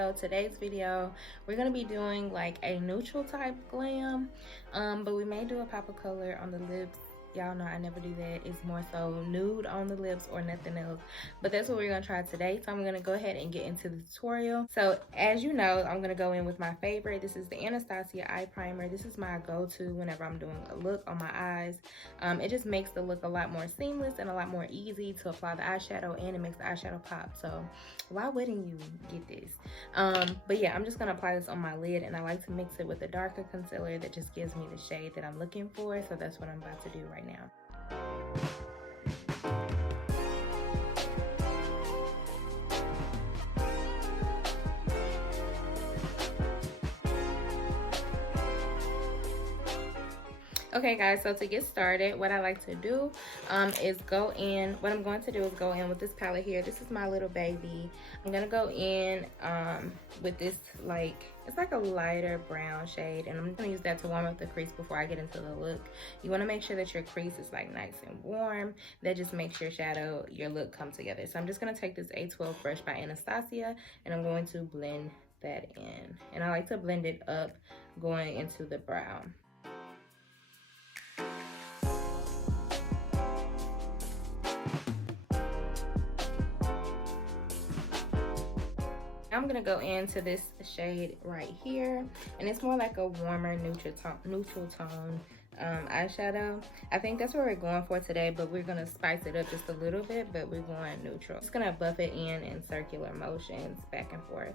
video. Today's video, we're gonna be doing like a neutral type glam, but we may do a pop of color on the lips. Y'all know I never do that. It's more so nude on the lips or nothing else, but that's what we're gonna try today. So I'm gonna go ahead and get into the tutorial. So as you know, I'm gonna go in with my favorite. This is the Anastasia eye primer. This is my go-to whenever I'm doing a look on my eyes. It just makes the look a lot more seamless and a lot more easy to apply the eyeshadow, and it makes the eyeshadow pop. So why wouldn't you get this? But yeah, I'm just gonna apply this on my lid, and I like to mix it with a darker concealer that just gives me the shade that I'm looking for. So that's what I'm about to do right now. Okay guys, so to get started, what I like to do is go in with this palette here. This is my little baby. I'm gonna go in with this, like, it's like a lighter brown shade, and I'm gonna use that to warm up the crease before I get into the look. You wanna make sure that your crease is like nice and warm. That just makes your look come together. So I'm just gonna take this A12 brush by Anastasia, and I'm going to blend that in. And I like to blend it up going into the brow. I'm gonna go into this shade right here, and it's more like a warmer neutral tone eyeshadow. I think that's what we're going for today, but we're gonna spice it up just a little bit, but we're going neutral. Just gonna buff it in circular motions back and forth.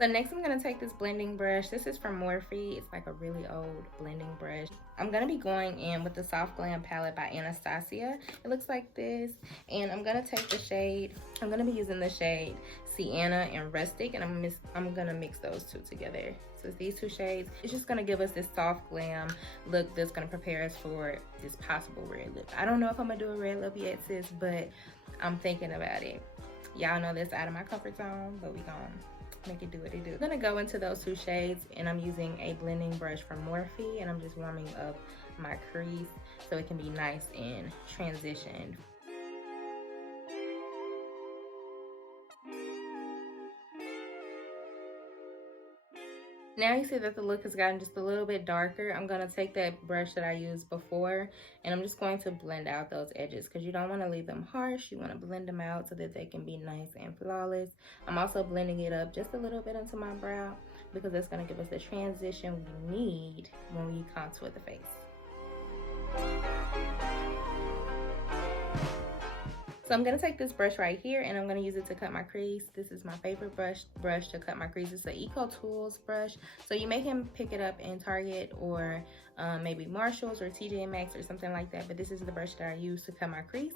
So next I'm gonna take this blending brush. This is from Morphe. It's like a really old blending brush. I'm gonna be going in with the Soft Glam palette by Anastasia. It looks like this. And I'm gonna take the shade, I'm gonna be using the shade Sienna and Rustic, and I'm gonna mix those two together. So it's these two shades. It's just gonna give us this soft glam look that's gonna prepare us for this possible red lip. I don't know if I'm gonna do a red lip yet, sis, but I'm thinking about it. Y'all know that's out of my comfort zone, but we gonna make it do what it do. I'm gonna go into those two shades, and I'm using a blending brush from Morphe, and I'm just warming up my crease so it can be nice and transitioned. Now you see that the look has gotten just a little bit darker. I'm gonna take that brush that I used before, and I'm just going to blend out those edges, because you don't want to leave them harsh. You want to blend them out so that they can be nice and flawless. I'm also blending it up just a little bit into my brow, because that's gonna give us the transition we need when we contour the face. So I'm gonna take this brush right here, and I'm gonna use it to cut my crease. This is my favorite brush to cut my crease. It's an Eco Tools brush. So you may can pick it up in Target or maybe Marshalls or TJ Maxx or something like that. But this is the brush that I use to cut my crease.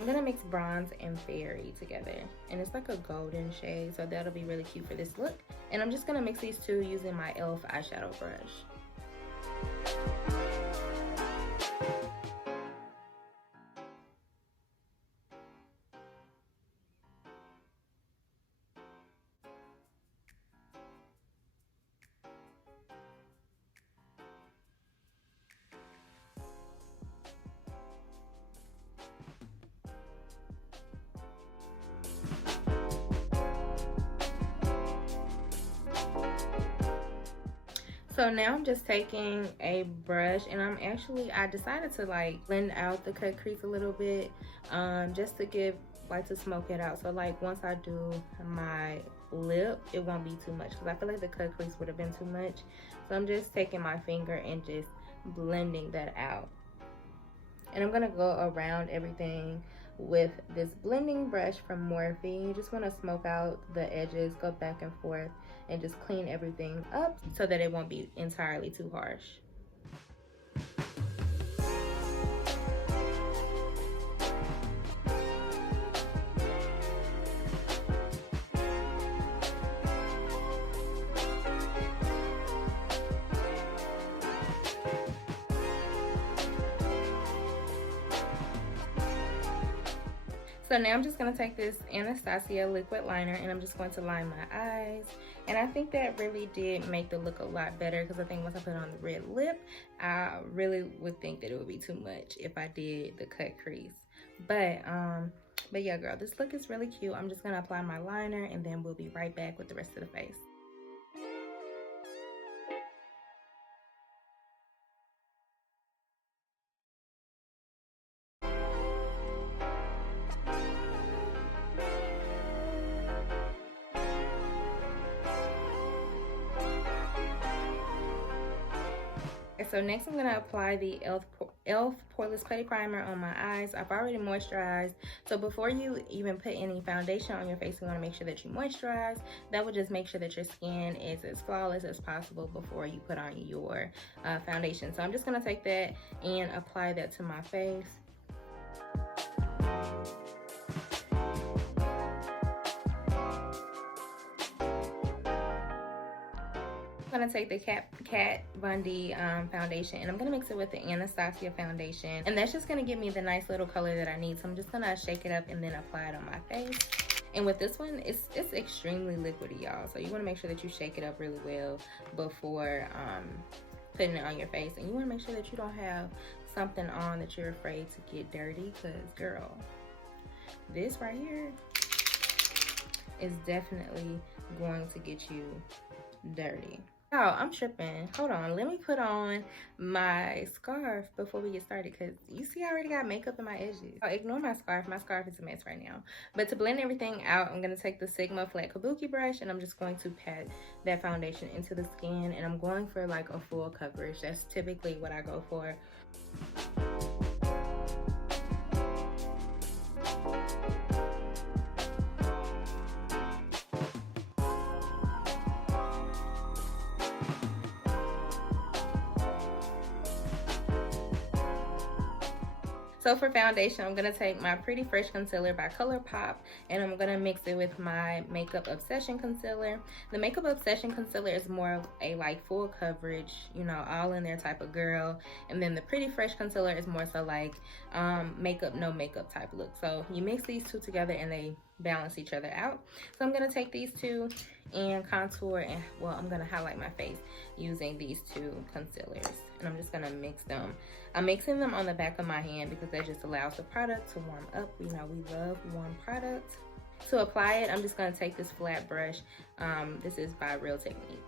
I'm gonna mix bronze and berry together, and it's like a golden shade, so that'll be really cute for this look. And I'm just gonna mix these two using my e.l.f. eyeshadow brush. So now I'm just taking a brush, and I decided to like blend out the cut crease a little bit, just to to smoke it out. So like once I do my lip, it won't be too much, because I feel like the cut crease would have been too much. So I'm just taking my finger and just blending that out. And I'm gonna go around everything with this blending brush from Morphe. You just want to smoke out the edges, go back and forth, and just clean everything up so that it won't be entirely too harsh. So now I'm just going to take this Anastasia liquid liner and I'm just going to line my eyes. And I think that really did make the look a lot better, because I think once I put on the red lip, I really would think that it would be too much if I did the cut crease. But yeah, girl, this look is really cute. I'm just going to apply my liner and then we'll be right back with the rest of the face. So next I'm going to apply the e.l.f. poreless putty primer on my eyes. I've already moisturized. So before you even put any foundation on your face, you want to make sure that you moisturize. That would just make sure that your skin is as flawless as possible before you put on your foundation. So I'm just going to take that and apply that to my face. I'm gonna take the Kat Von D foundation and I'm gonna mix it with the Anastasia foundation, and that's just gonna give me the nice little color that I need. So I'm just gonna shake it up and then apply it on my face. And with this one, it's extremely liquidy, y'all, so you want to make sure that you shake it up really well before putting it on your face. And you want to make sure that you don't have something on that you're afraid to get dirty, because girl, this right here is definitely going to get you dirty. Oh, I'm tripping. Hold on. Let me put on my scarf before we get started, because you see I already got makeup in my edges. Oh, ignore my scarf. My scarf is a mess right now. But to blend everything out, I'm going to take the Sigma flat kabuki brush and I'm just going to pat that foundation into the skin. And I'm going for like a full coverage. That's typically what I go for. So for foundation, I'm going to take my Pretty Fresh Concealer by ColourPop and I'm going to mix it with my Makeup Obsession Concealer. The Makeup Obsession Concealer is more of a like full coverage, you know, all in there type of girl. And then the Pretty Fresh Concealer is more so like makeup, no makeup type look. So you mix these two together and they balance each other out. So I'm going to take these two and contour, and well, I'm going to highlight my face using these two concealers. And I'm just going to mix them. I'm mixing them on the back of my hand because that just allows the product to warm up. You know, we love warm products. To apply it, I'm just going to take this flat brush. This is by Real Techniques.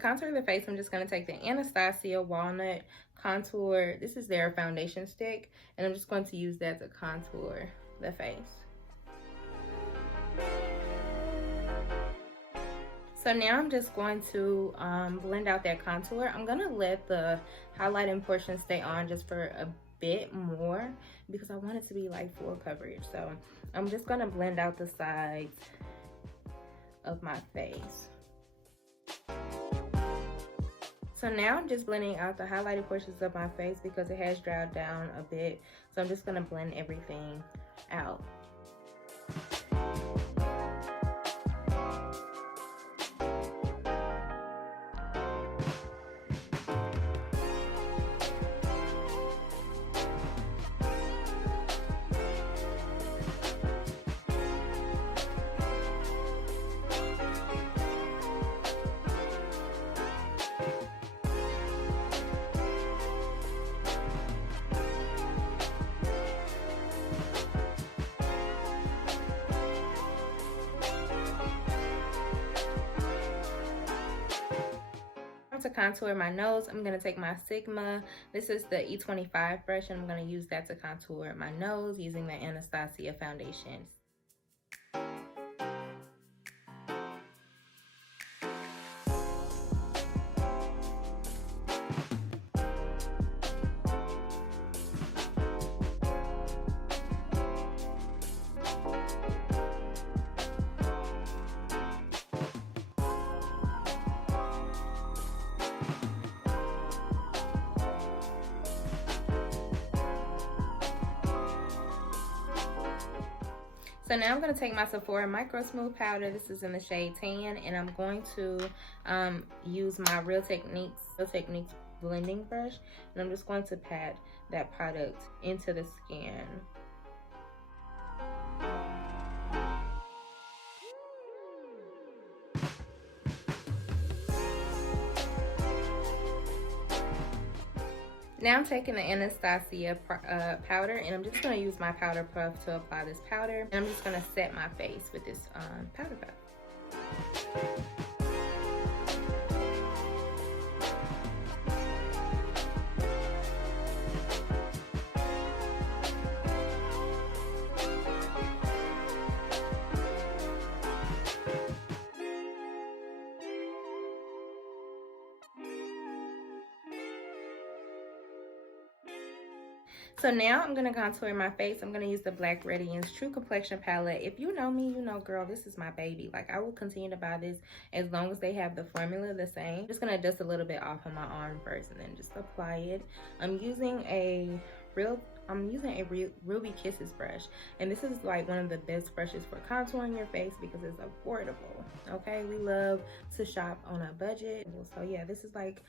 Contour the face, I'm just going to take the Anastasia Walnut Contour. This is their foundation stick, and I'm just going to use that to contour the face. So now I'm just going to blend out that contour. I'm going to let the highlighting portion stay on just for a bit more because I want it to be like full coverage. So I'm just going to blend out the sides of my face. So now I'm just blending out the highlighted portions of my face because it has dried down a bit. So I'm just going to blend everything out. To contour my nose, I'm going to take my Sigma. This is the E25 brush, and I'm going to use that to contour my nose using the Anastasia foundation. So now I'm going to take my Sephora Micro Smooth Powder. This is in the shade Tan, and I'm going to use my Real Techniques blending brush, and I'm just going to pat that product into the skin. Now I'm taking the Anastasia powder, and I'm just going to use my powder puff to apply this powder. And I'm just going to set my face with this powder puff. So now I'm going to contour my face. I'm going to use the Black Radiance True Complexion palette. If you know me, you know, girl, this is my baby. Like, I will continue to buy this as long as they have the formula the same. I'm just going to dust a little bit off on my arm first and then just apply it. I'm using a Ruby Kisses brush, and this is like one of the best brushes for contouring your face because it's affordable. Okay, we love to shop on a budget. So yeah, this is like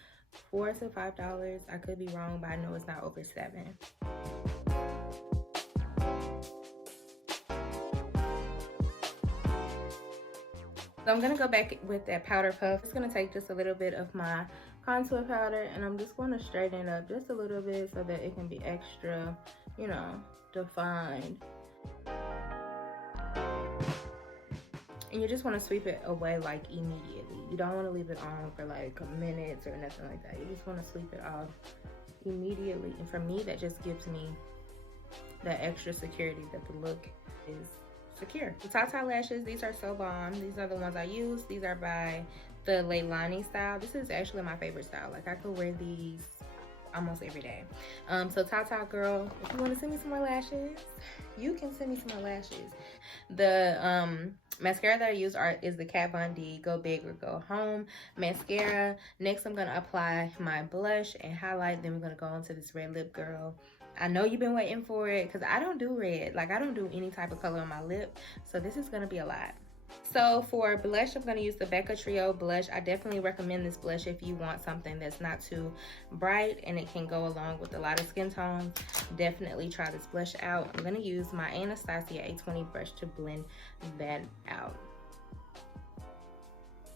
$4 to $5. I could be wrong, but I know it's not over $7. So I'm gonna go back with that powder puff. It's gonna take just a little bit of my contour powder, and I'm just gonna straighten it up just a little bit so that it can be extra, you know, defined. And you just want to sweep it away like immediately. You don't want to leave it on for like minutes or nothing like that. You just want to sweep it off immediately. And for me, that just gives me that extra security that the look is secure. The Tata lashes, these are so bomb. These are the ones I use. These are by the Leilani style. This is actually my favorite style. Like, I could wear these almost every day. So Tata girl, if you want to send me some more lashes, you can send me some more lashes. The mascara that I use is the Kat Von D Go Big or Go Home mascara. Next, I'm going to apply my blush and highlight. Then we're going to go into this red lip, girl. I know you've been waiting for it because I don't do red. Like, I don't do any type of color on my lip. So this is going to be a lot. So for blush, I'm going to use the Becca Trio blush. I definitely recommend this blush if you want something that's not too bright and it can go along with a lot of skin tones. Definitely try this blush out. I'm going to use my Anastasia A20 brush to blend that out.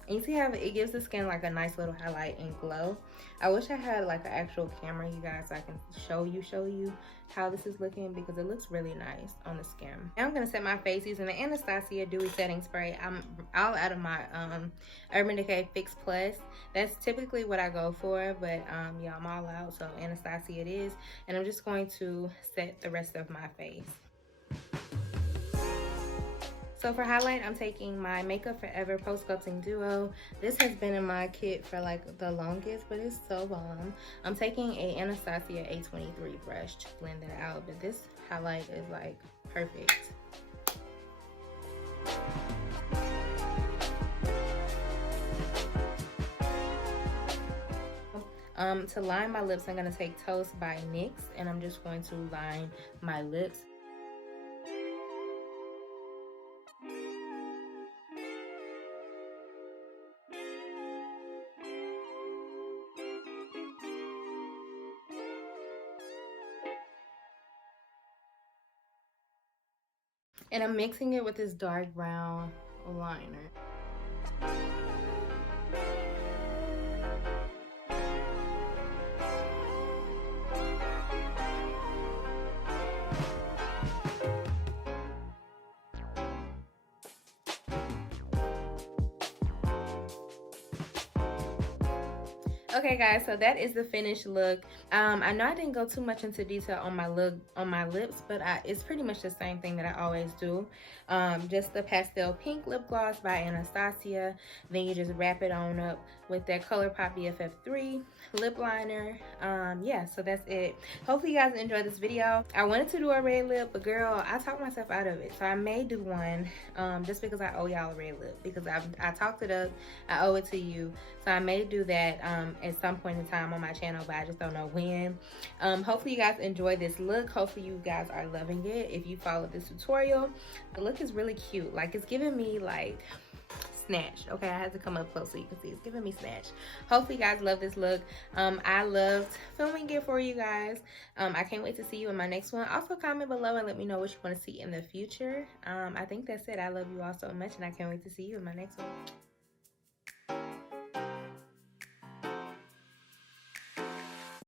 And you see how it gives the skin like a nice little highlight and glow. I wish I had like an actual camera, you guys, so I can show you how this is looking because it looks really nice on the skin. Now I'm going to set my face using the Anastasia Dewy Setting Spray. I'm all out of my Urban Decay Fix Plus. That's typically what I go for, but yeah, I'm all out, so Anastasia it is. And I'm just going to set the rest of my face. So for highlight, I'm taking my Makeup Forever Post Sculpting Duo. This has been in my kit for like the longest, but it's so bomb. I'm taking a Anastasia A23 brush to blend that out, but this highlight is like perfect. To line my lips, I'm gonna take Toast by NYX, and I'm just going to line my lips. And I'm mixing it with this dark brown liner. Okay guys, so that is the finished look. I know I didn't go too much into detail on my lips, but it's pretty much the same thing that I always do. Just the pastel pink lip gloss by Anastasia. Then you just wrap it on up with that ColourPop BFF3 lip liner. Yeah, so that's it. Hopefully you guys enjoyed this video. I wanted to do a red lip, but girl, I talked myself out of it. So I may do one just because I owe y'all a red lip, because I talked it up. I owe it to you. So I may do that at some point in time on my channel, but I just don't know when. win. Hopefully you guys enjoy this look. Hopefully you guys are loving it. If you follow this tutorial, the look is really cute. Like, it's giving me like Snatch. Okay, I had to come up close so you can see. It's giving me Snatch. Hopefully you guys love this look. I loved filming it for you guys. I can't wait to see you in my next one. Also comment below and let me know what you want to see in the future. I think that's it. I love you all so much, and I can't wait to see you in my next one.